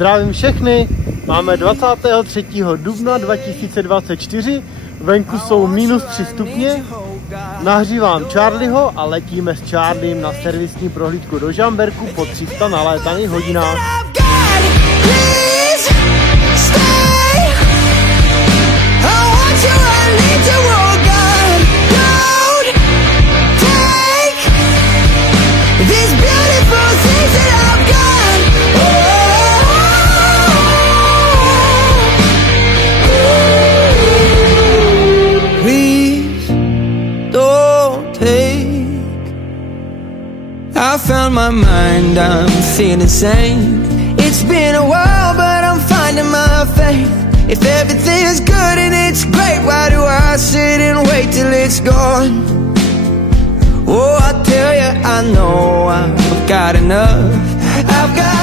Zdravím všechny, máme 23. dubna 2024, venku jsou -3 stupně, nahřívám Charlieho a letíme s Charliem na servisní prohlídku do Žamberku po 300 nalétaných hodinách. I found my mind, I'm feeling sane. It's been a while, but I'm finding my faith. If everything's good and it's great, why do I sit and wait till it's gone? Oh, I tell you, I know I've got enough. I've got